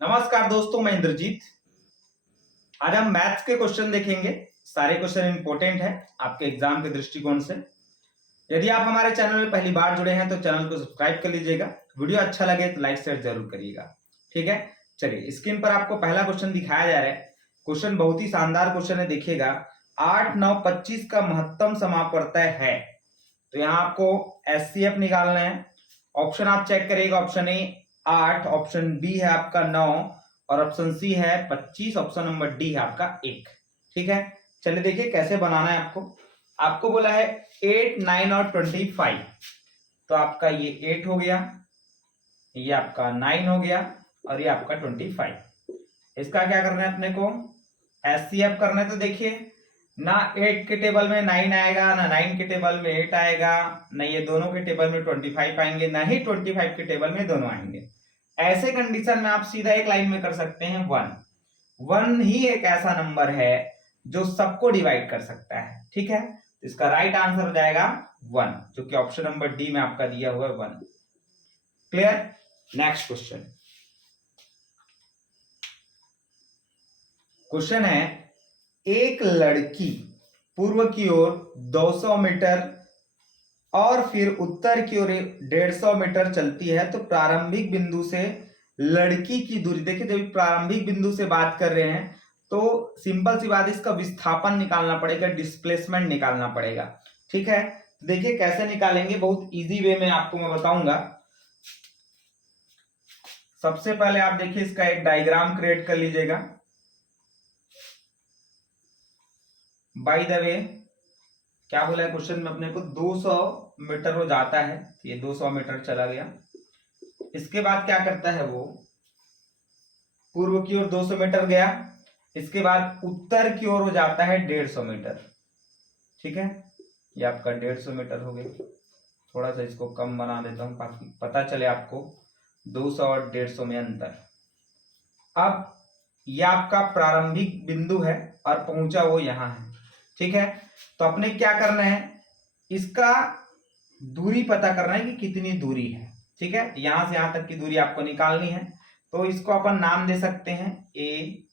नमस्कार दोस्तों, मैं इंद्रजीत। आज हम मैथ्स के क्वेश्चन देखेंगे। सारे क्वेश्चन इंपॉर्टेंट है आपके एग्जाम के दृष्टिकोण से। यदि आप हमारे चैनल में पहली बार जुड़े हैं तो चैनल को सब्सक्राइब कर लीजिएगा। वीडियो अच्छा लगे तो लाइक शेयर जरूर करिएगा। ठीक है, चलिए स्क्रीन पर आपको पहला क्वेश्चन दिखाया जा रहा है। क्वेश्चन बहुत ही शानदार क्वेश्चन है, देखिएगा। 8, 9, 25 का महत्तम समापवर्तय है। तो यहाँ आपको एचसीएफ निकालना है। ऑप्शन आप चेक करिएगा। ऑप्शन ए 8, ऑप्शन बी है आपका 9 और ऑप्शन सी है 25, ऑप्शन नंबर डी है आपका 1। ठीक है, चलिए देखिए कैसे बनाना है आपको। आपको बोला है 8, 9 और 25। तो आपका ये 8 हो गया, ये आपका 9 हो गया और ये आपका 25। इसका क्या करना है अपने को, एचसीएफ करना है। तो देखिए ना 8 के टेबल में 9 आएगा, ना 9 के टेबल में 8 आएगा, ना ये दोनों के टेबल में 25 आएंगे, ना ही 25 के टेबल में दोनों आएंगे। ऐसे कंडीशन में आप सीधा एक लाइन में कर सकते हैं 1। 1 ही एक ऐसा नंबर है जो सबको डिवाइड कर सकता है। ठीक है, तो इसका राइट आंसर हो जाएगा 1, जो कि ऑप्शन नंबर डी में आपका दिया हुआ है 1। क्लियर। Next question. क्वेश्चन है, एक लड़की पूर्व की ओर 200 मीटर और फिर उत्तर की ओर 150 मीटर चलती है, तो प्रारंभिक बिंदु से लड़की की दूरी। देखिए जब प्रारंभिक बिंदु से बात कर रहे हैं तो सिंपल सी बात, इसका विस्थापन निकालना पड़ेगा, डिस्प्लेसमेंट निकालना पड़ेगा। ठीक है, देखिए कैसे निकालेंगे, बहुत इजी वे में आपको मैं बताऊंगा। सबसे पहले आप देखिए इसका एक डायग्राम क्रिएट कर लीजिएगा। बाय द वे क्या बोला है क्वेश्चन में अपने को, 200 मीटर वो जाता है, तो ये 200 मीटर चला गया। इसके बाद क्या करता है वो, पूर्व की ओर 200 मीटर गया, इसके बाद उत्तर की ओर हो जाता है 150 मीटर। ठीक है, ये आपका 150 मीटर हो गया। थोड़ा सा इसको कम बना देता हूं ताकि पता चले आपको 200 और 150 में अंतर। अब ये आपका प्रारंभिक बिंदु है और पहुंचा वो यहां है। ठीक है, तो अपने क्या करना है, इसका दूरी पता करना है कि कितनी दूरी है। ठीक है, यहां से यहां तक की दूरी आपको निकालनी है। तो इसको अपन नाम दे सकते हैं ए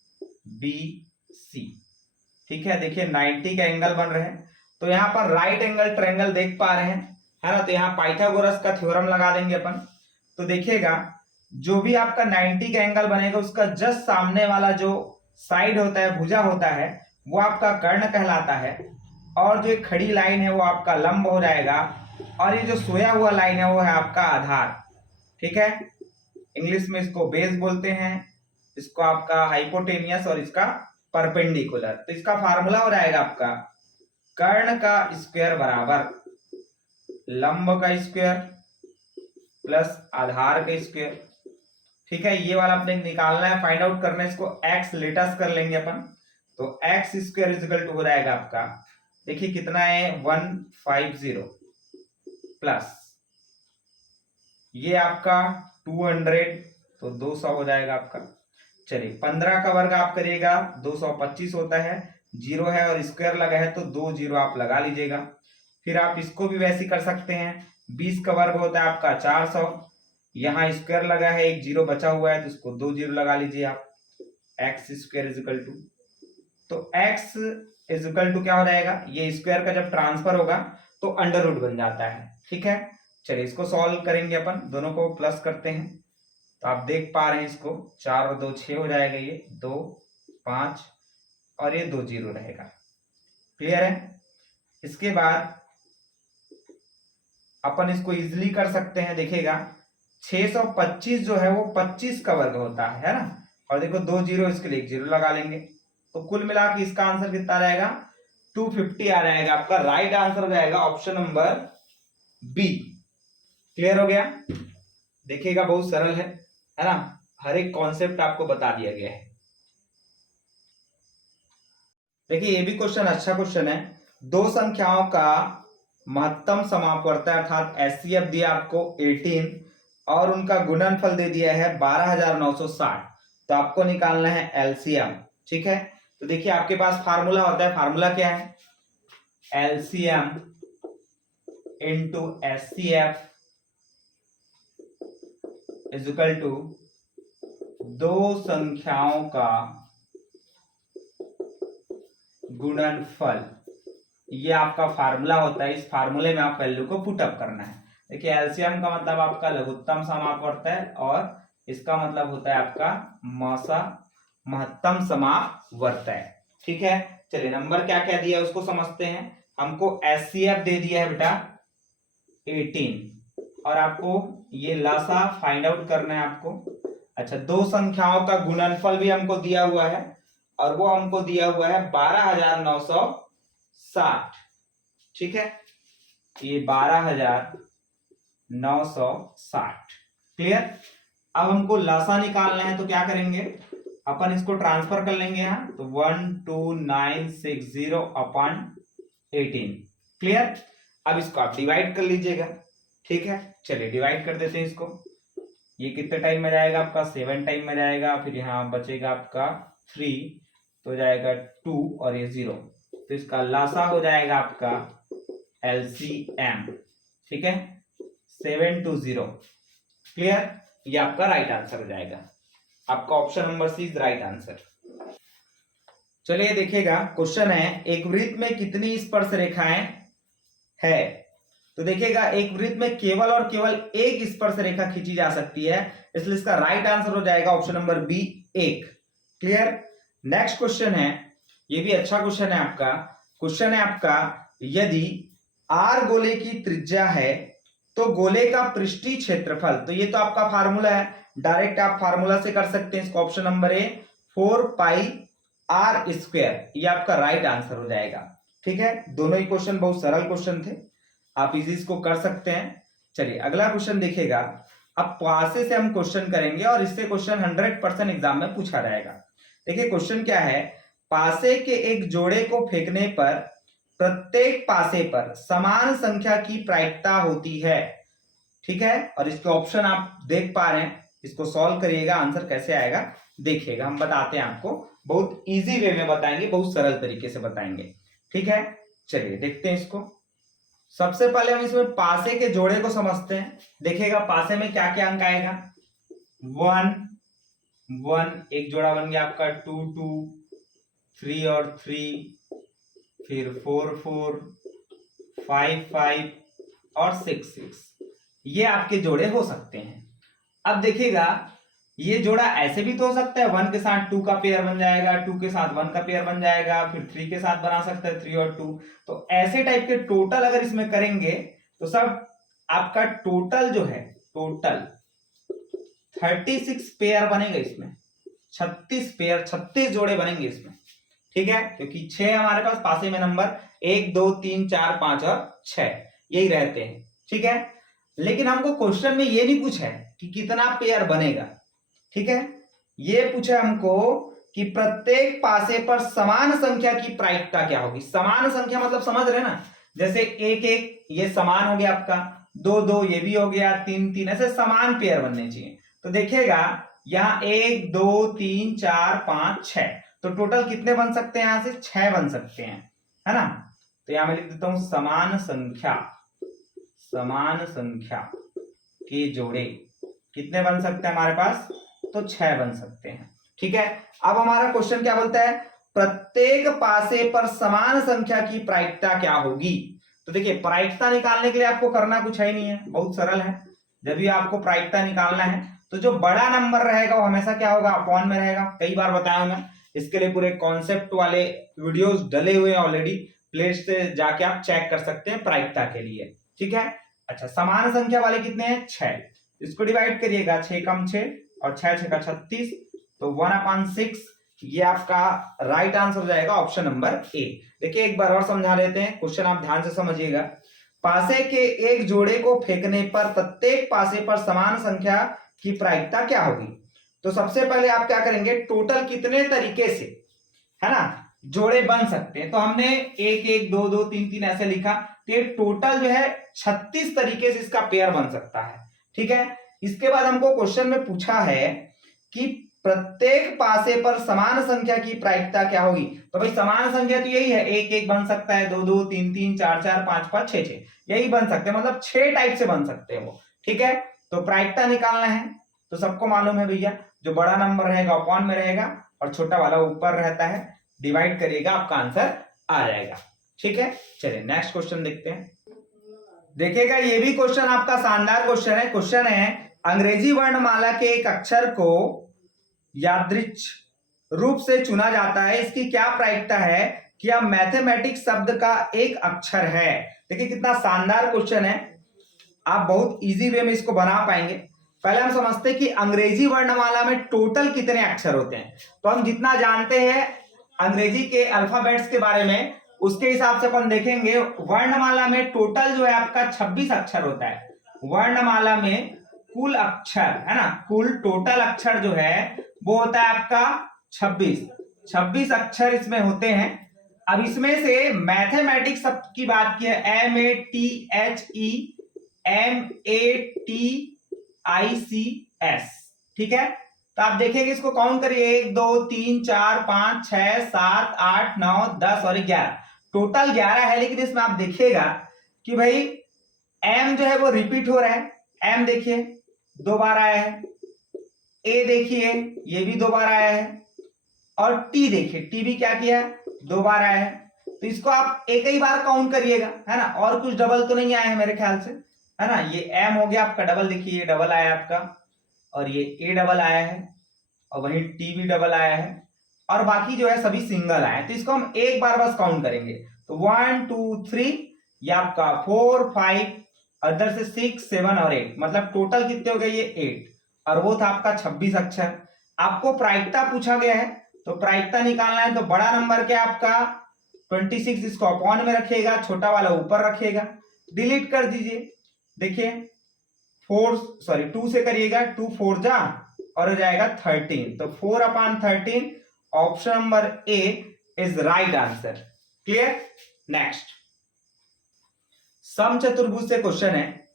बी सी। ठीक है, देखिए 90 का एंगल बन रहे हैं, तो यहाँ पर राइट एंगल ट्रायंगल देख पा रहे हैं, है ना। तो यहाँ पाइथागोरस का थ्योरम लगा देंगे अपन। तो देखिएगा जो भी आपका 90 का एंगल बनेगा उसका जस्ट सामने वाला जो साइड होता है, भुजा होता है, वो आपका कर्ण कहलाता है। और जो एक खड़ी लाइन है वो आपका लंब हो जाएगा, और ये जो सोया हुआ लाइन है वो है आपका आधार। ठीक है, इंग्लिश में इसको बेस बोलते हैं, इसको आपका हाइपोटेनियस और इसका परपेंडिकुलर। तो इसका फार्मूला हो जाएगा आपका कर्ण का स्क्वायर बराबर लंब का स्क्वायर प्लस आधार का स्क्वायर। ठीक है, ये वाला अपने निकालना है, फाइंड आउट करना है इसको। एक्स लेटस कर लेंगे अपन, तो एक्स स्क्वायर इजिकल टू हो जाएगा आपका, देखिए कितना है 150 प्लस ये आपका 200, तो 200 हो जाएगा आपका। चलिए 15 का वर्ग आप करिएगा, 225 होता है, जीरो है और स्क्वायर लगा है तो 2 जीरो आप लगा लीजिएगा। फिर आप इसको भी वैसे कर सकते हैं, 20 का वर्ग होता है आपका 400, यहाँ स्क्वायर लगा है, एक जीरो बचा हुआ है तो इसको 2 जीरो लगा लीजिए आप। एक्स स्क्वायर इजिकल टू, तो एक्स इजिकल टू क्या हो जाएगा, ये स्क्वायर का जब ट्रांसफर होगा तो अंडर रूट बन जाता है। ठीक है, चलिए इसको सॉल्व करेंगे अपन, दोनों को प्लस करते हैं। तो आप देख पा रहे हैं इसको, 4 और 2 6 हो जाएगा, ये 2 5 और ये 2 जीरो रहेगा। क्लियर है। इसके बाद अपन इसको इजिली कर सकते हैं, देखिएगा 625 जो है वो 25 का वर्ग होता है ना। और देखो 2 जीरो, इसके लिए 1 जीरो लगा लेंगे, तो कुल मिला के इसका आंसर कितना रहेगा, 250 आ जाएगा। आपका राइट आंसर हो जाएगा ऑप्शन नंबर बी। क्लियर हो गया। देखिएगा बहुत सरल है ना, हर एक कॉन्सेप्ट आपको बता दिया गया है। देखिए ये भी क्वेश्चन अच्छा क्वेश्चन है। दो संख्याओं का महत्तम समापवर्तय अर्थात एचसीएफ दिया आपको 18 और उनका गुणनफल दे दिया है 12960। तो आपको निकालना है एलसीएम। ठीक है, तो देखिए आपके पास फार्मूला होता है, फार्मूला क्या है, LCM into HCF is equal to दो संख्याओं का गुणनफल, ये आपका फार्मूला होता है। इस फार्मूले में आप वैल्यू को पुटअप करना है। देखिए एलसीएम का मतलब आपका लघुत्तम समापवर्त है और इसका मतलब होता है आपका महत्तम समावर्त है। ठीक है, चलिए नंबर क्या क्या दिया है उसको समझते हैं। हमको एचसीएफ दे दिया है बेटा 18 और आपको ये लासा फाइंड आउट करना है आपको। अच्छा, दो संख्याओं का गुणनफल भी हमको दिया हुआ है और वो हमको दिया हुआ है 12,960। ठीक है, ये 12,960 क्लियर। अब हमको लासा निकालना है तो क्या करेंगे, अपन इसको ट्रांसफर कर लेंगे यहाँ, तो 12960 अपॉन 18 क्लियर। अब इसको आप डिवाइड कर लीजिएगा। ठीक है, चलिए डिवाइड कर देते हैं इसको। ये कितने टाइम में जाएगा आपका 7 टाइम में जाएगा, फिर यहाँ बचेगा आपका 3 तो जाएगा 2 और ये 0, तो इसका लासा हो जाएगा आपका LCM। ठीक है, 720 क्लियर। ये आपका राइट आंसर हो जाएगा। आपका option number C is right answer. चलिए देखिएगा, क्वेश्चन है एक वृत्त में कितनी स्पर्श रेखाएं है। तो देखिएगा एक वृत्त में केवल और केवल एक स्पर्श रेखा खींची जा सकती है, इसलिए इसका राइट आंसर हो जाएगा option number B 1 clear. Next question है, ये भी अच्छा क्वेश्चन है आपका। क्वेश्चन है आपका, यदि r गोले की त्रिज्या है तो गोले का पृष्ठीय क्षेत्रफल, तो ये तो आपका फार्मूला है, डायरेक्ट आप फार्मूला से कर सकते हैं इसको। ऑप्शन नंबर ए 4πr², ये आपका राइट आंसर हो जाएगा। ठीक है, दोनों ही क्वेश्चन बहुत सरल क्वेश्चन थे, आप इजी इसको कर सकते हैं। चलिए अगला क्वेश्चन देखिएगा। अब पासे से हम क्वेश्चन करेंगे और इससे क्वेश्चन 100% एग्जाम में पूछा जाएगा। देखिए क्वेश्चन क्या है, पासे के एक जोड़े को फेंकने पर प्रत्येक पासे पर समान संख्या की प्रायिकता होती है। ठीक है, और इसके ऑप्शन आप देख पा रहे हैं, इसको सॉल्व करिएगा, आंसर कैसे आएगा देखिएगा। हम बताते हैं आपको, बहुत इजी वे में बताएंगे, बहुत सरल तरीके से बताएंगे। ठीक है, चलिए देखते हैं इसको। सबसे पहले हम इसमें पासे के जोड़े को समझते हैं। देखिएगा पासे में क्या क्या अंक आएगा, 1 1 एक जोड़ा बन गया आपका, 2 2 3 और 3, फिर 4 4 5 5 और 6 6, ये आपके जोड़े हो सकते हैं। अब देखिएगा ये जोड़ा ऐसे भी तो हो सकता है, 1 के साथ 2 का पेयर बन जाएगा, 2 के साथ 1 का पेयर बन जाएगा, फिर 3 के साथ बना सकता है 3 और 2। तो ऐसे टाइप के टोटल अगर इसमें करेंगे तो सब आपका टोटल जो है, टोटल 36 पेयर बनेगा इसमें, 36 पेयर, 36 जोड़े बनेंगे इसमें। ठीक है, क्योंकि 6 हमारे पास पासे में नंबर 1 2 3 4 5 और 6 यही रहते हैं। ठीक है, लेकिन हमको क्वेश्चन में ये नहीं पूछा है कि कितना पेयर बनेगा। ठीक है, ये पूछा हमको कि प्रत्येक पासे पर समान संख्या की प्रायिकता क्या होगी। समान संख्या मतलब समझ रहे ना, जैसे 1 1 ये समान हो गया आपका, 2 2 ये भी हो गया, 3 3 ऐसे समान पेयर बनने चाहिए। तो देखिएगा यहाँ 1 2 3 4 5 6, तो टोटल कितने बन सकते हैं, यहां से 6 बन सकते हैं, है ना। तो यहां मैं लिख देता हूं समान संख्या के जोड़े कितने बन सकते हैं हमारे पास, तो 6 बन सकते हैं। ठीक है, अब हमारा क्वेश्चन क्या बोलता है, प्रत्येक पासे पर समान संख्या की प्रायिकता क्या होगी। तो देखिए प्रायिकता निकालने के लिए आपको करना कुछ है ही नहीं है, बहुत सरल है। जब भी आपको प्रायिकता निकालना है तो जो बड़ा नंबर रहेगा वो हमेशा क्या होगा, अपॉन में रहेगा। कई बार बताया मैं, इसके लिए पूरे कॉन्सेप्ट वाले वीडियोस डले हुए हैं ऑलरेडी, प्लेलिस्ट से जाके आप चेक कर सकते हैं प्रायिकता के लिए। ठीक है, अच्छा समान संख्या वाले कितने हैं, 6, इसको डिवाइड करिएगा, 6 कम 6 और 6 6 का 36, तो 1/6, ये आपका राइट आंसर हो जाएगा ऑप्शन नंबर ए। देखिए एक बार और समझा देते हैं, क्वेश्चन आप ध्यान से समझिएगा। पासे के एक जोड़े को फेंकने पर प्रत्येक पासे पर समान संख्या की प्रायिकता क्या होगी। तो सबसे पहले आप क्या करेंगे, टोटल कितने तरीके से, है ना, जोड़े बन सकते हैं। तो हमने 1 1 2 2 3 3 ऐसे लिखा, तो ये टोटल जो है 36 तरीके से इसका पेयर बन सकता है। ठीक है, इसके बाद हमको क्वेश्चन में पूछा है कि प्रत्येक पासे पर समान संख्या की प्रायिकता क्या होगी। तो भाई समान संख्या तो यही है, 1 1 बन सकता है, 2 2 3 3 4 4 5 5 6 6, यही बन सकते हैं, मतलब 6 टाइप से बन सकते हैं वो। ठीक है, तो प्रायिकता निकालना है तो सबको मालूम है भैया, जो बड़ा नंबर रहेगा अपॉन में रहेगा और छोटा वाला ऊपर रहता है, डिवाइड करिएगा, आपका आंसर आ जाएगा। ठीक है, चलिए नेक्स्ट क्वेश्चन देखते हैं। देखिएगा ये भी क्वेश्चन आपका शानदार क्वेश्चन है। क्वेश्चन है अंग्रेजी वर्णमाला के एक अक्षर को यादृच्छिक रूप से चुना जाता है, इसकी क्या प्रायिकता है कि यह मैथमेटिक्स शब्द का एक अक्षर है। देखिए कितना शानदार क्वेश्चन है, आप बहुत इजी वे में इसको बना पाएंगे। पहले हम समझते हैं कि अंग्रेजी वर्णमाला में टोटल कितने अक्षर होते हैं। तो हम जितना जानते हैं अंग्रेजी के अल्फाबेट्स के बारे में, उसके हिसाब से अपन देखेंगे वर्णमाला में टोटल जो है आपका 26 अक्षर होता है। वर्णमाला में कुल अक्षर है ना, कुल टोटल अक्षर जो है वो होता है आपका 26 अक्षर इसमें होते हैं। अब इसमें से मैथमेटिक्स शब्द की बात की है, MATHEMATICS, ठीक है। तो आप देखिए इसको काउंट करिए, 1 2 3 4 5 6 7 8 9 10 और 11, टोटल 11 है। लेकिन इसमें आप देखिएगा कि भाई एम जो है वो रिपीट हो रहा है, एम देखिए 2 बार आया है, ए देखिए ये भी 2 बार आया है, और टी देखिए टी भी क्या किया है 2 बार आया है। तो इसको आप एक ही बार काउंट करिएगा, है ना, और कुछ डबल तो नहीं आया है मेरे ख्याल से, है ना। ये एम हो गया आपका डबल, देखिए ये डबल आया आपका, और ये ए डबल आया है, और वहीं टी भी डबल आया है, और बाकी जो है सभी सिंगल आए हैं। तो इसको हम एक बार बस काउंट करेंगे। तो 1 2 3, ये आपका 4 5, अदर से 6 7 और 8, मतलब टोटल कितने हो गए ये 8, और वो था आपका 26 अक्षर। आपको प्रायिकता पूछा गया है, तो प्रायिकता निकालना है। तो बड़ा नंबर क्या आपका 26, इसको अपॉन में रखिएगा, छोटा वाला ऊपर रखिएगा, डिलीट कर दीजिए। देखिए 2 से करिएगा, 2 4 जा और हो जाएगा 13, तो 4/13 option number A is right answer. Clear. Next समचतुर्भुज से क्वेश्चन है।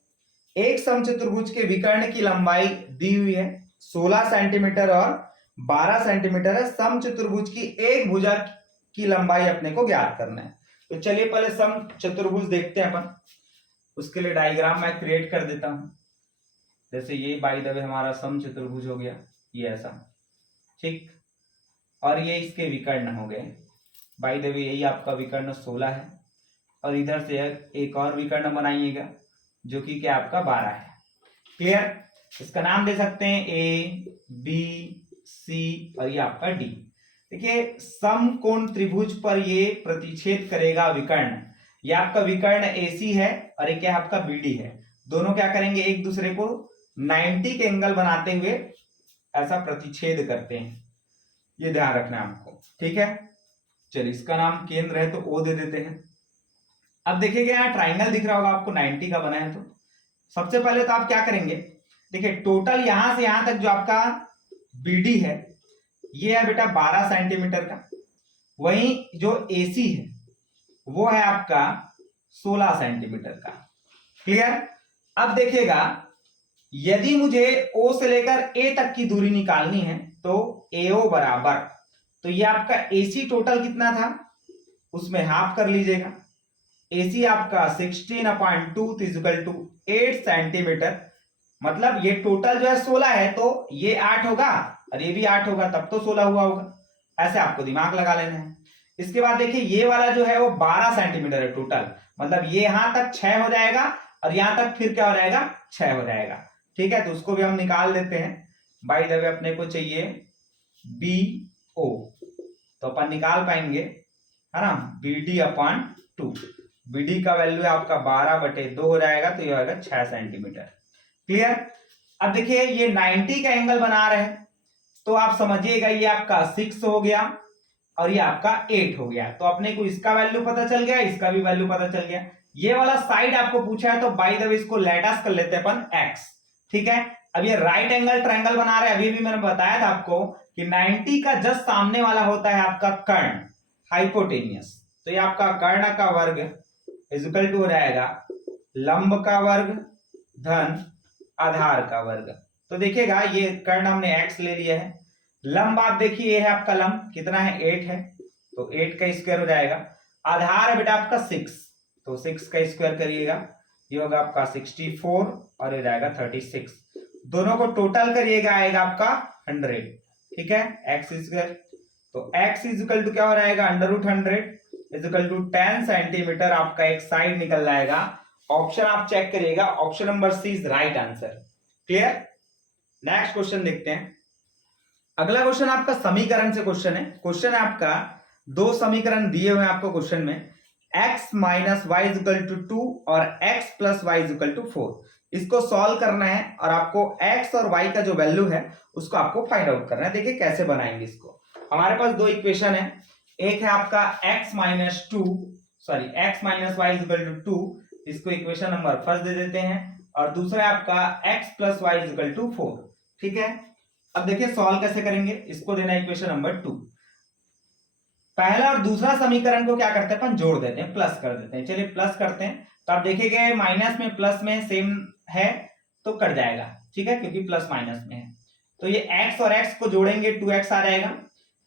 एक समचतुर्भुज के विकर्ण की लंबाई दी हुई है 16 सेंटीमीटर और 12 सेंटीमीटर है। समचतुर्भुज की एक भुजा की लंबाई अपने को ज्ञात करना है। तो चलिए पहले समचतुर्भुज देखते हैं अपन। उसके लिए डायग्राम मैं क्रिएट कर देता हूं। जैसे ये बाय द वे हमारा समचतुर्भुज हो गया, ये ऐसा, ठीक, और ये इसके विकर्ण हो गए। बाय द वे यही आपका विकर्ण 16 है, और इधर से एक और विकर्ण बनाइएगा जो कि क्या आपका 12 है। क्लियर। इसका नाम दे सकते हैं ए बी सी और ये आपका डी। देखिए समकोण त्रिभुज पर ये प्रतिच्छेद करेगा विकर्ण। ये आपका विकर्ण एसी है और एक आपका बीडी है। दोनों क्या करेंगे, एक दूसरे को 90 के एंगल बनाते हुए ऐसा प्रतिच्छेद करते हैं। ये ध्यान रखना है आपको, ठीक है। चलिए इसका नाम केंद्र है तो ओ दे देते हैं। अब देखिएगा यहाँ ट्राइंगल दिख रहा होगा आपको, 90 का बना है। तो सबसे पहले तो आप क्या करेंगे, देखिए टोटल यहां से यहां तक जो आपका बीडी है ये है बेटा 12 सेंटीमीटर का, वहीं जो एसी है वो है आपका 16 सेंटीमीटर का। क्लियर। अब देखिएगा यदि मुझे ओ से लेकर ए तक की दूरी निकालनी है तो एओ बराबर, तो ये आपका एसी टोटल कितना था उसमें हाफ कर लीजिएगा। एसी आपका 16/2 इक्वल टू 8 सेंटीमीटर, मतलब ये टोटल जो है 16 है, तो ये 8 होगा और ये भी 8 होगा, तब तो 16 हुआ होगा। ऐसे आपको दिमाग लगा लेना है। इसके बाद देखिए ये वाला जो है वो 12 सेंटीमीटर है टोटल, मतलब ये यहां तक 6 हो जाएगा और यहां तक फिर क्या हो जाएगा 6 हो जाएगा। ठीक है, तो उसको भी हम निकाल देते हैं। बाय द वे अपने को चाहिए बी ओ, तो अपन निकाल पाएंगे, है ना, BD/2। BD का वैल्यू है आपका 12/2 हो जाएगा, तो ये होगा 6 सेंटीमीटर। क्लियर। अब देखिए ये 90 का एंगल बना रहे हैं, तो आप समझिएगा ये आपका 6 हो गया और ये आपका 8 हो गया। तो अपने को इसका वैल्यू पता चल गया, इसका भी वैल्यू पता चल गया। ये वाला साइड आपको पूछा है, तो बाय द वे इसको लेट अस कर लेते हैं अपन x। ठीक है। अब ये राइट एंगल ट्रायंगल बना रहे हैं, अभी भी मैंने बताया था आपको कि 90 का जस्ट सामने वाला होता है आपका कर्ण, हाइपोटेनियस। तो ये आपका कर्ण का वर्ग इक्वल टू हो जाएगा लंब का वर्ग धन आधार का वर्ग। तो देखिएगा ये कर्ण हमने x ले लिया है, लंब आप देखिए ये है आपका लंब कितना है 8 है, तो 8 का स्क्वायर हो जाएगा। आधार है बेटा आपका 6, तो 6 का स्क्वायर करिएगा, ये होगा आपका 64 और ये जाएगा 36। दोनों को टोटल करिएगा, आएगा आपका 100, ठीक है, एक्स स्क्वायर। तो एक्स इज इक्वल टू क्या हो जाएगा, √100 इज इक्वल टू 10 सेंटीमीटर आपका एक साइड निकल जाएगा। ऑप्शन आप चेक करिएगा, option number C is right answer. Clear. Next question देखते हैं। अगला क्वेश्चन आपका समीकरण से क्वेश्चन है। क्वेश्चन है आपका, दो समीकरण दिए हुए हैं आपको क्वेश्चन में, x minus Y equal to 2 और x plus Y equal to 4। इसको सॉल्व करना है और आपको x और y का जो वैल्यू है उसको आपको फाइंड आउट करना है। देखिए कैसे बनाएंगे इसको। हमारे पास दो इक्वेशन है, एक है आपका x minus Y equal to 2, इसको इक्वेशन नंबर फर्स्ट दे देते हैं, और दूसरा है आपका x plus Y equal to 4, ठीक है। अब देखिए सॉल्व कैसे करेंगे, इसको देना इक्वेशन नंबर 2। पहला और दूसरा समीकरण को क्या करते हैं अपन, जोड़ देते हैं, प्लस कर देते हैं। चलिए प्लस करते हैं, तो आप देखेंगे माइनस में प्लस में सेम है तो कट जाएगा, ठीक है, क्योंकि प्लस माइनस में है। तो ये x और x को जोड़ेंगे 2x आ जाएगा,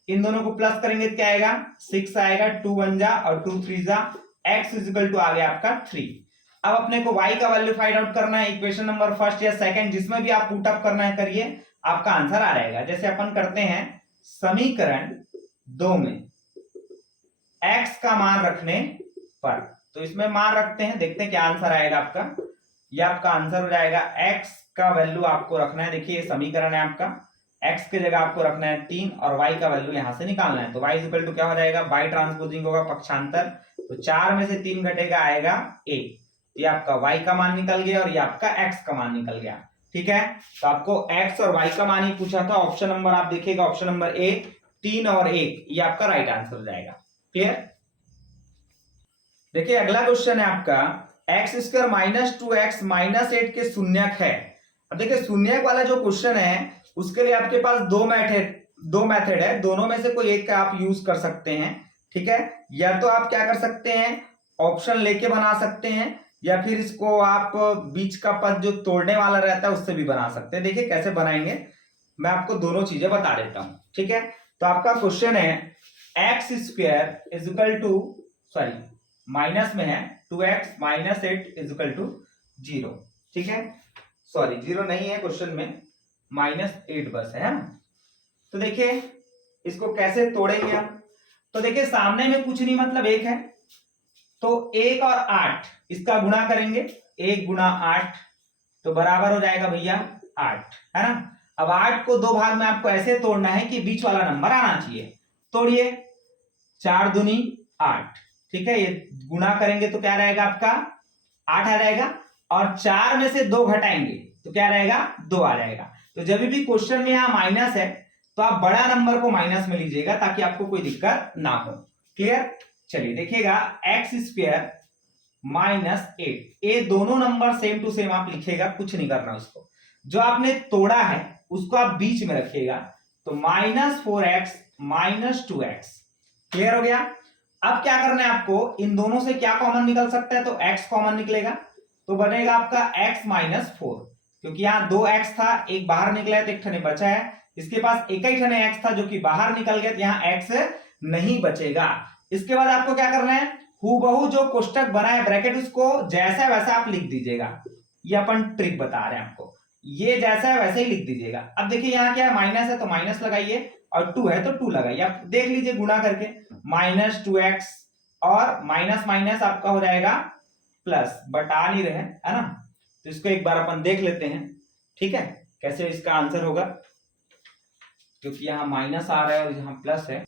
इन दोनों को प्लस करेंगे तो क्या आएगा, 6 आएगा, 2 1 जा और 2 3 जा, x इज इक्वल टू आ गया आपका 3। अब अपने को y का वैल्यू फाइंड आउट करना है, इक्वेशन नंबर फर्स्ट या सेकंड जिसमें भी आप पुट अप करना है करिए, आपका आंसर आ जाएगा। जैसे अपन करते हैं समीकरण 2 में x का मान रखने पर, तो इसमें मान रखते हैं, देखते हैं क्या आंसर आएगा आपका। ये आपका आंसर हो जाएगा, x का वैल्यू आपको रखना है, देखिए ये समीकरण है आपका, x की जगह आपको रखना है 3 और y का वैल्यू यहां से निकालना है। तो y इक्वल टू क्या हो जाएगा, बाई ट्रांसपोजिंग होगा पक्षांतर, तो 4 में से 3 घटेगा, आएगा 1। ये आपका y का मान निकल गया और ये आपका x का मान निकल गया, ठीक है। तो आपको x और y का मान ही पूछा था। ऑप्शन नंबर आप देखिएगा, ऑप्शन नंबर ए 3 और 1, ये आपका राइट आंसर हो जाएगा। क्लियर। देखिए अगला क्वेश्चन है आपका, x square minus 2x minus 8 के शून्यक है। अब देखिए शून्यक वाला जो क्वेश्चन है उसके लिए आपके पास दो मेथड है, दोनों में से कोई एक का आप यूज कर सकते हैं, ठीक है। या तो आप क्या कर सकते हैं, ऑप्शन लेके बना सकते हैं, या फिर इसको आप बीच का पद जो तोड़ने वाला रहता है उससे भी बना सकते हैं। देखिए कैसे बनाएंगे, मैं आपको दोनों चीजें बता देता हूं, ठीक है। तो आपका क्वेश्चन है X square is equal to, sorry minus में है, 2x minus 8 is equal to 0, ठीक है। सॉरी 0 नहीं है क्वेश्चन में, -8 बस है ना। तो देखिए इसको कैसे तोड़ेंगे हम, तो देखिए सामने में कुछ नहीं मतलब 1 है, तो 1 और 8 इसका गुणा करेंगे, 1 गुणा 8 तो बराबर हो जाएगा भैया 8, है ना। अब 8 को दो भाग में आपको ऐसे तोड़ना है कि बीच वाला नंबर आना चाहिए। तोड़िए, 4 दूनी 8, ठीक है। ये गुणा करेंगे तो क्या रहेगा आपका 8 आ जाएगा, और 4 में से 2 घटाएंगे तो क्या रहेगा 2 आ जाएगा। तो जब भी क्वेश्चन में यहाँ माइनस है तो आप बड़ा नंबर को माइनस में लीजिएगा ताकि आपको कोई दिक्कत ना हो। क्लियर। चलिए देखिएगा, एक्स स्क्वायर माइनस 8, ये दोनों नंबर सेम टू सेम आप लिखिएगा, कुछ नहीं करना उसको। जो आपने तोड़ा है उसको आप बीच में रखिएगा, तो -4x माइनस 2x। क्लियर हो गया। अब क्या करना है आपको, इन दोनों से क्या कॉमन निकल सकता है, तो x कॉमन निकलेगा, तो बनेगा आपका x माइनस 4, क्योंकि यहाँ 2x था, एक बाहर निकला है तो एक ठने बचा है। इसके पास एक ही ठने x था जो कि बाहर निकल गया, तो यहाँ x नहीं बचेगा। इसके बाद आपको क्या करना है, हूबहू जो कोष्टक बना है ब्रैकेट, उसको जैसा वैसा आप लिख दीजिएगा। ये अपन ट्रिक बता रहे हैं आपको, ये जैसा है वैसे ही लिख दीजिएगा। अब देखिए यहाँ क्या है, माइनस है तो माइनस लगाइए, और 2 है तो 2 लगाइए। आप देख लीजिए गुणा करके, -2x और माइनस माइनस आपका हो जाएगा प्लस, बट आ नहीं रहे है ना, तो इसको एक बार अपन देख लेते हैं, ठीक है, कैसे इसका आंसर होगा। क्योंकि यहाँ माइनस आ रहा है और यहाँ प्लस है,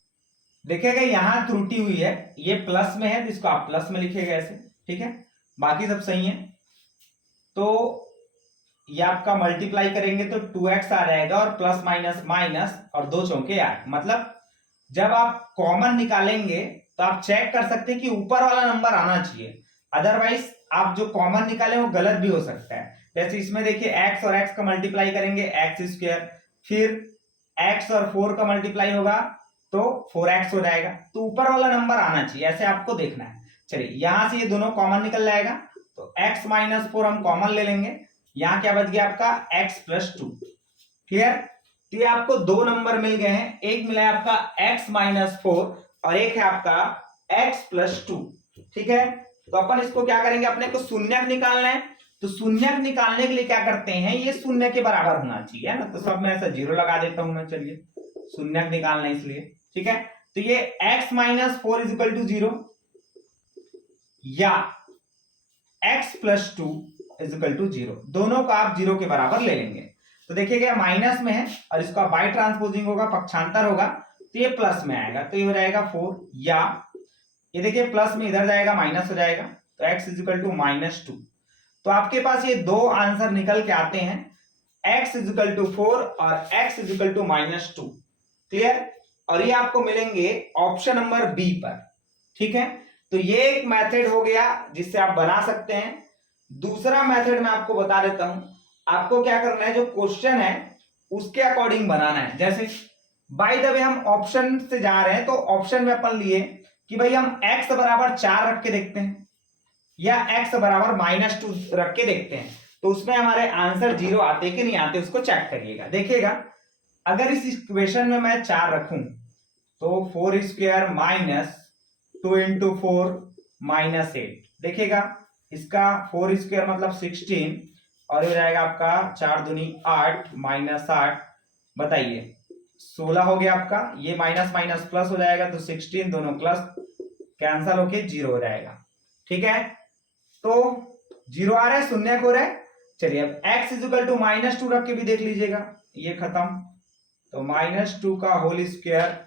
देखिएगा यहाँ त्रुटि हुई है, ये प्लस में है तो इसको आप प्लस में लिखिएगा ऐसे, ठीक है, बाकी सब सही है। तो ये आपका मल्टीप्लाई करेंगे तो 2x आ जाएगा, और प्लस माइनस माइनस, और 2 चौके 8। मतलब जब आप कॉमन निकालेंगे तो आप चेक कर सकते हैं कि ऊपर वाला नंबर आना चाहिए, अदरवाइज आप जो कॉमन निकाले वो गलत भी हो सकता है। जैसे इसमें देखिए x और x का मल्टीप्लाई करेंगे x स्क्वायर, फिर x और 4 का मल्टीप्लाई होगा तो 4x हो जाएगा, तो ऊपर वाला नंबर आना चाहिए, ऐसे आपको देखना है। चलिए यहां से ये दोनों कॉमन निकल जाएगा, तो x माइनस 4 हम कॉमन ले लेंगे, यहां क्या बच गया आपका x प्लस 2। क्लियर। तो ये आपको दो नंबर मिल गए हैं, एक मिला है आपका x माइनस 4 और एक है आपका x प्लस 2, ठीक है। तो अपन इसको क्या करेंगे, अपने को शून्यक निकालना है, तो शून्य निकालने के लिए क्या करते हैं, ये शून्य के बराबर होना चाहिए ना, तो सब में ऐसा जीरो लगा देता हूं मैं। चलिए शून्य निकालना है इसलिए, ठीक है। तो ये x minus 4 is equal to 0 या x plus 2 is equal to 0, दोनों का आप 0 के बराबर ले लेंगे। तो देखिएगा माइनस में है और इसका बाई ट्रांसपोजिंग होगा, पक्षांतर होगा, तो ये प्लस में आएगा, तो ये हो जाएगा 4, या ये देखिए प्लस में इधर जाएगा माइनस हो जाएगा, तो x is equal to minus 2। तो आपके पास ये दो आंसर निकल के आते हैं, x इज इक्वल टू 4 और x is equal to minus 2। Clear? और ये आपको मिलेंगे ऑप्शन नंबर बी पर, ठीक है। तो ये एक मेथड हो गया जिससे आप बना सकते हैं। दूसरा मेथड मैं आपको बता देता हूं, आपको क्या करना है, जो क्वेश्चन है उसके अकॉर्डिंग बनाना है। जैसे बाय द वे हम ऑप्शन से जा रहे हैं, तो ऑप्शन में अपन लिए कि भाई हम x बराबर 4 रख के देखते हैं या x बराबर माइनस 2 रख के देखते हैं, तो उसमें हमारे आंसर 0 आते कि नहीं आते उसको चेक करिएगा। देखिएगा अगर इस इक्वेशन में मैं 4 रखूं तो 4 स्क्वायर माइनस 2 इंटू 4 माइनस 8, देखिएगा इसका 4 स्क्वायर मतलब 16 और हो जाएगा आपका 4 दूनी 8 माइनस 8, बताइए 16 हो गया आपका, ये माइनस माइनस प्लस हो जाएगा, तो 16 दोनों प्लस कैंसल होके 0 हो जाएगा, ठीक है। तो 0 आ रहा है, शून्य हो रहा है। चलिए अब x is equal to minus 2 रख के भी देख लीजिएगा, ये खत्म, तो माइनस 2 का होल स्क्वायर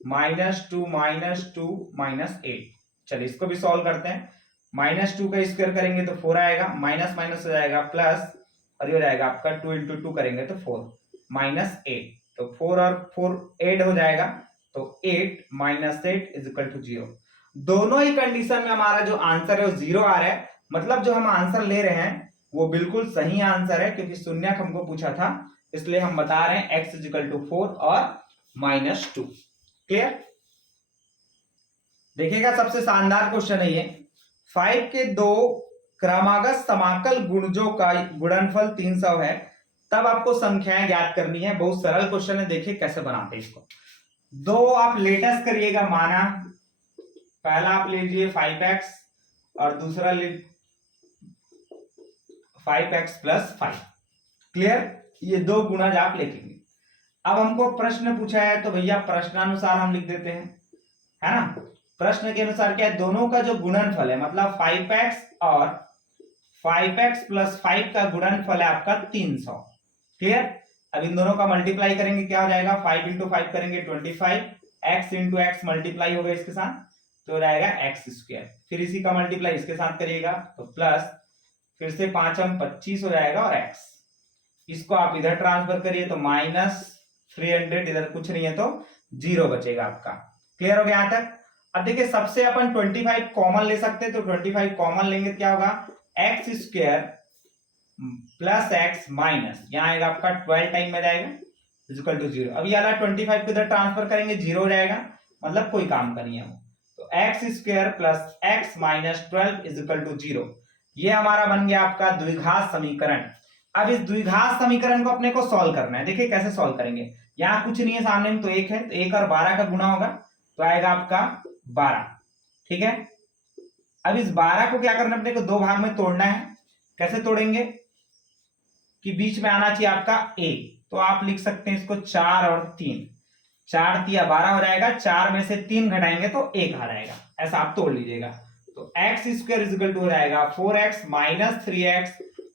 माइनस 2 माइनस 8। चलिए इसको भी सॉल्व करते हैं, माइनस 2 का स्क्वायर करेंगे तो 4 आएगा, माइनस माइनस हो जाएगा प्लस, और ये हो जाएगा आपका 2 इंटू 2 करेंगे तो 4 माइनस 8, तो 4 और 4 8 हो जाएगा, तो 8 माइनस 8 इज इक्वल टू 0। दोनों ही कंडीशन में हमारा जो आंसर है वो 0 आ रहा है, मतलब जो हम आंसर ले रहे हैं वो बिल्कुल सही आंसर है, क्योंकि शून्य हमको पूछा था, इसलिए हम बता रहे हैं x इज इक्वल टू 4 और माइनस 2। क्लियर? देखिएगा सबसे शानदार क्वेश्चन है ये, 5 के दो क्रमागत समाकल गुणजों का गुणनफल 300 है, तब आपको संख्याएं ज्ञात करनी है। बहुत सरल क्वेश्चन है, देखिए कैसे बनाते हैं इसको। दो आप लेटेस्ट करिएगा, माना पहला आप लीजिए 5x और दूसरा 5x प्लस 5। क्लियर? ये दो गुणज आप लिखेंगे। अब हमको प्रश्न पूछा है तो भैया प्रश्नानुसार हम लिख देते हैं, है ना। प्रश्न के अनुसार क्या है, दोनों का जो गुणनफल है मतलब 5x और 5x प्लस 5 का गुणनफल है आपका 300। क्लियर? अब इन दोनों का मल्टीप्लाई करेंगे, क्या हो जाएगा, 5 इंटू 5 करेंगे 25, x इंटू एक्स मल्टीप्लाई होगा इसके साथ तो हो जाएगा एक्स स्क्वायर, फिर इसी का मल्टीप्लाई इसके साथ करिएगा तो प्लस, फिर से 5 हम 25 हो जाएगा और x, इसको आप इधर ट्रांसफर करिए तो माइनस 300, इधर कुछ नहीं है तो 0 बचेगा आपका। क्लियर हो गया यहां तक? अब देखिए सबसे अपन 25 कॉमन ले सकते हैं, तो 25 कॉमन लेंगे तो क्या होगा, x square plus X minus, यहां आएगा आपका 12 टाइम में जाएगा इक्वल टू 0। अब ये वाला 25 को इधर ट्रांसफर करेंगे 0 हो जाएगा, मतलब कोई काम का नहीं है वो, तो X square plus X minus 12 is equal to 0। ये हमारा बन गया आपका द्विघात समीकरण। अब इस द्विघात समीकरण को अपने को सॉल्व करना है। देखिए कैसे सॉल्व करेंगे, यहाँ कुछ नहीं है सामने में, तो 1 है, तो 1 और 12 का गुणा होगा तो आएगा आपका 12। ठीक है, अब इस 12 को क्या करना है, अपने को दो भाग में तोड़ना है। कैसे तोड़ेंगे कि बीच में आना चाहिए आपका a, तो आप लिख सकते हैं इसको 4 और 3, 4 तिया 12 हो जाएगा, 4 में से 3 घटाएंगे तो 1 आ जाएगा, ऐसा आप तोड़ लीजिएगा। तो X square is equal to हो जाएगा 4x minus 3x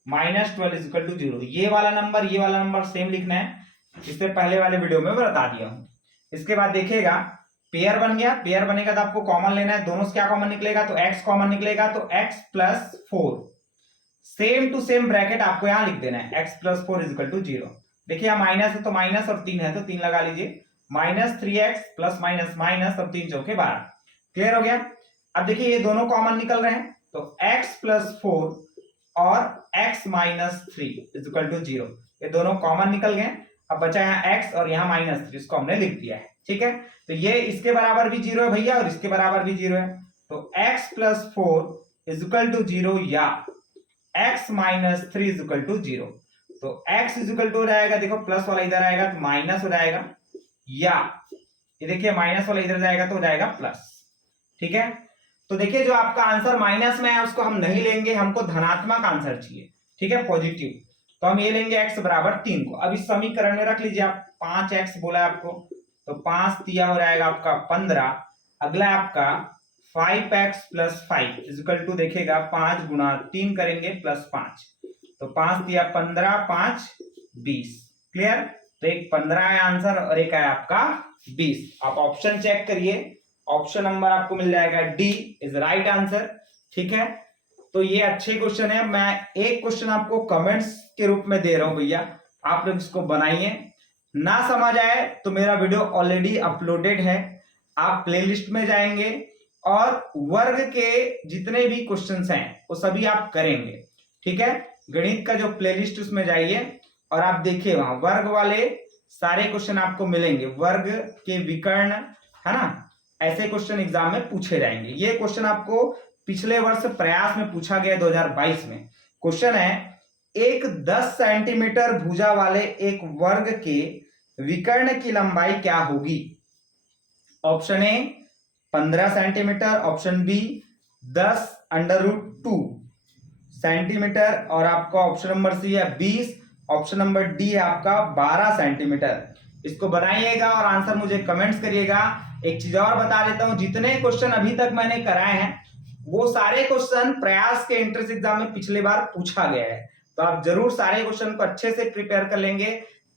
minus 12 is equal to 0। ये वाला नंबर सेम लिखना है, इससे पहले वाले वीडियो में बता दिया हूं। इसके बाद देखिएगा पेयर बन गया, पेयर बनेगा तो आपको कॉमन लेना है, दोनों से क्या कॉमन निकलेगा, तो x कॉमन निकलेगा, तो x plus 4 same to same bracket आपको यहां लिख देना है, x plus 4 is equal to 0। देखिए यहां माइनस है तो माइनस और 3 है तो 3 लगा लीजिए, minus 3x plus minus minus और 3 चौके 12। क्लियर हो गया? अब देखिए ये दोनों कॉमन निकल रहे हैं, तो x प्लस 4 और x minus 3 is equal to 0, ये दोनों कॉमन निकल गए। अब बचा यहाँ x और यहाँ माइनस 3, इसको हमने लिख दिया है। ठीक है, तो ये इसके बराबर भी 0 है भैया और इसके बराबर भी 0 है, तो x plus 4 is equal to 0 या x minus 3 is equal to 0। तो x इज इक्वल टू हो जाएगा, देखो प्लस वाला इधर आएगा तो माइनस हो जाएगा, या ये देखिए माइनस वाला इधर जाएगा तो हो जाएगा प्लस। ठीक है, तो देखिए जो आपका आंसर माइनस में है उसको हम नहीं लेंगे, हमको धनात्मक आंसर चाहिए, ठीक है, पॉजिटिव। तो हम ये लेंगे x बराबर 3 को। अब इस समीकरण में रख लीजिए आप, 5x बोला है आपको, तो 5 दिया हो जाएगा आपका 15। अगला आपका 5x प्लस 5 इजिकल टू देखिएगा 5 गुणा 3 करेंगे प्लस 5, तो 5 दिया 15, 5 20। क्लियर? तो एक 15 है आंसर और एक है आपका 20। आप ऑप्शन चेक करिए, ऑप्शन नंबर आपको मिल जाएगा डी इज राइट आंसर, ठीक है। तो ये अच्छे क्वेश्चन है। मैं एक क्वेश्चन आपको कमेंट्स के रूप में दे रहा हूं भैया, आप लोग इसको बनाइए। ना समझ आए तो मेरा वीडियो ऑलरेडी अपलोडेड है, आप प्लेलिस्ट में जाएंगे और वर्ग के जितने भी क्वेश्चंस हैं वो सभी आप करेंगे, ठीक है। गणित का जो प्लेलिस्ट उसमें जाइए और आप देखिए वहां वर्ग वाले सारे क्वेश्चन आपको मिलेंगे, वर्ग के विकर्ण, है ना, ऐसे क्वेश्चन एग्जाम में पूछे जाएंगे। ये क्वेश्चन आपको पिछले वर्ष प्रयास में पूछा गया 2022 में। क्वेश्चन है एक 10 सेंटीमीटर भुजा वाले एक वर्ग के विकर्ण की लंबाई क्या होगी? Option A 15 centimetre, option B 10√2 centimetre और आपका ऑप्शन नंबर सी है 20, ऑप्शन नंबर डी है आपका 12 सेंटीमीटर। इसको बनाइएगा और आंसर मुझे कमेंट्स करिएगा। एक चीज और बता देता हूं, जितने क्वेश्चन अभी तक मैंने कराए हैं वो सारे क्वेश्चन प्रयास के एंट्रेंस एग्जाम में पिछले बार पूछा गया है, तो आप जरूर सारे क्वेश्चन को अच्छे से प्रिपेयर कर लेंगे।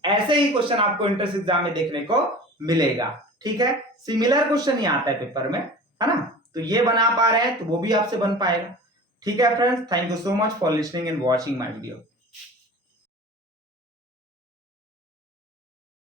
ऐसे ही क्वेश्चन आपको एंट्रेंस एग्जाम में देखने को मिलेगा, ठीक है। सिमिलर क्वेश्चन ही आता है पेपर में, है ना, तो ये बना पा रहे हैं तो वो भी आपसे बन पाएगा, ठीक है friends. Thank you so much for listening and watching my video.